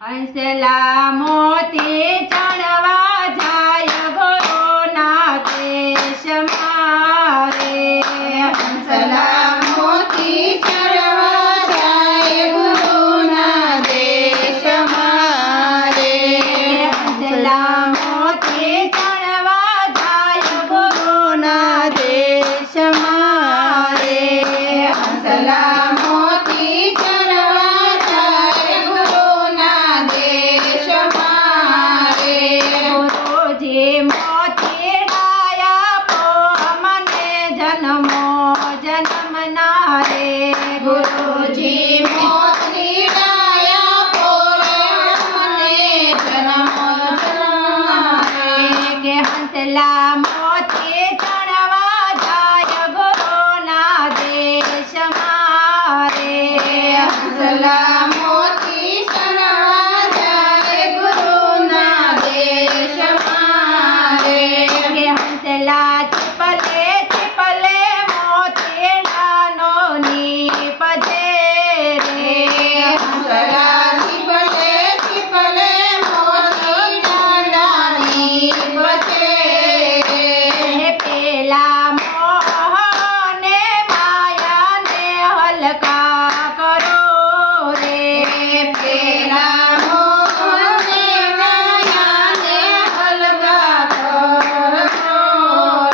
હંસલા મોતી ચણવા જાય ગુરુના દેશમાં રે. હંસલા મોતી ચણવા જાય ગુરુના દેશમાં રે. હંસલા મોતી ચણવા જાય ગુરુના દેશમાં રે. હંસલા મોતી ચણવા જાય ગુરુના દેશમાં રે. ગુરુજી મોતી ડાયા પો મને જન્મો જન્મના રે. ગુરુજી મોતી ડાયા પોરે મને જન્મો જન્મના કે હંસલા મોતી ચણવા જાય ગુરુના દેશમાં રે. હંસલા મોતી ચણવા જાય ગુરુના દેશમાં રે. કે હંસલા ચીપલે ચીપલે મોતીડાનો નીપજે રે. હંસલા ચીપલે ચીપલે મોતી ડાળાની વચ્ચે. પેલા મોહને માયાને હલકા કરો રે. પેલા મોહને માયાને હલકા કરો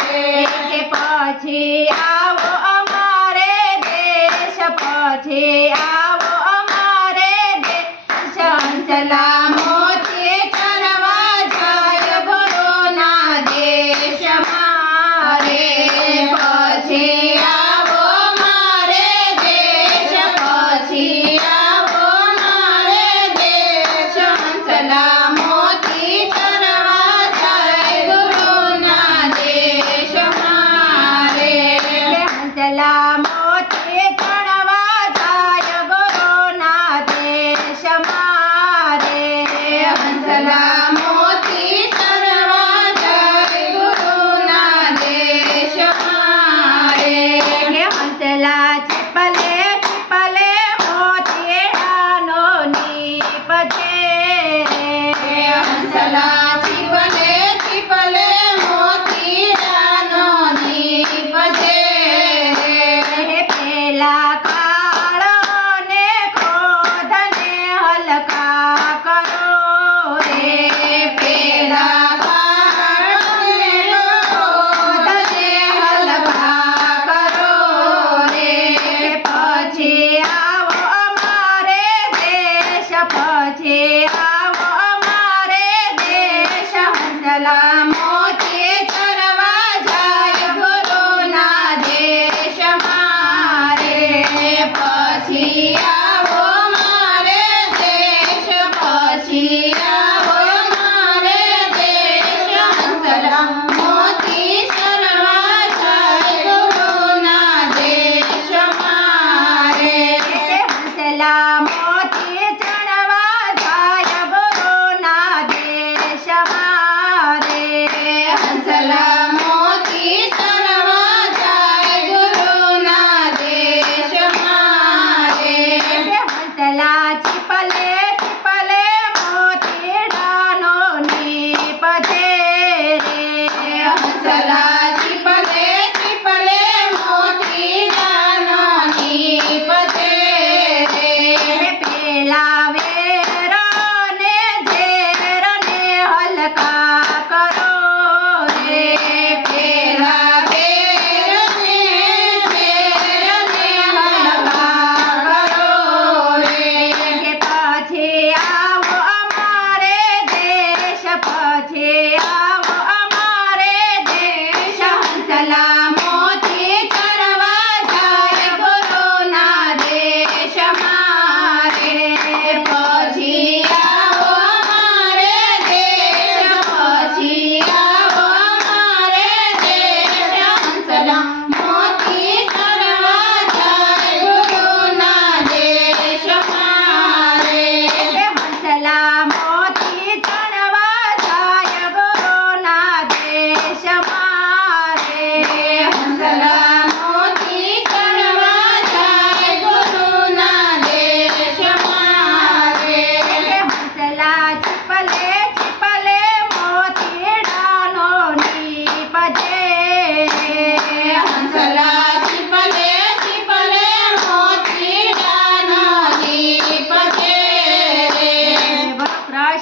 રે. કે પછી આવો અમારે દેશ, પછી આવો અમારે દેશ. હંસલા મોતી ચણવા જાય ગુરુના દેશમાં રે. પછી આવો મારે દેશ, પછી આવો મારે દેશ. હંસલા મોતી ચણવા જાય ગુરુના દેશમાં રે. હંસલા મોતી ચણવા જાય ગુરુના દેશમાં રે. હંસલા મોતી ચણવા જાય ગુરુના દેશમાં રે. કે હંસલા ચીપલે ચીપલે મોતીડાનો નીપજે રે. હંસલા ચીપલે ચીપલે મોતીડાનો નીપજે રે. પેલા કાળોને ક્રોધને હલકા કરો રે. પેલા કાળને ક્રોધને હલકા કરો રે. પછી આવો અમારે દેશ, પછી આવો અમારે દેશ. હંસલા મોતી ચણવા જાય ગુરુના દેશમાં રે. પછી આવો મારે દેશ, પછી આવો મારે દેશ. હંસલા મોતી ચણવા જાય ગુરુના દેશમાં રે. હંસલા મોતી ચણવા જાય ગુરુના દેશમાં રે. હંસલા મોતી ચણવા જાય ગુરુના દેશમાં રે.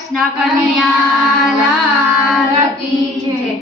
કૃષ્ણ કનૈયા લાલ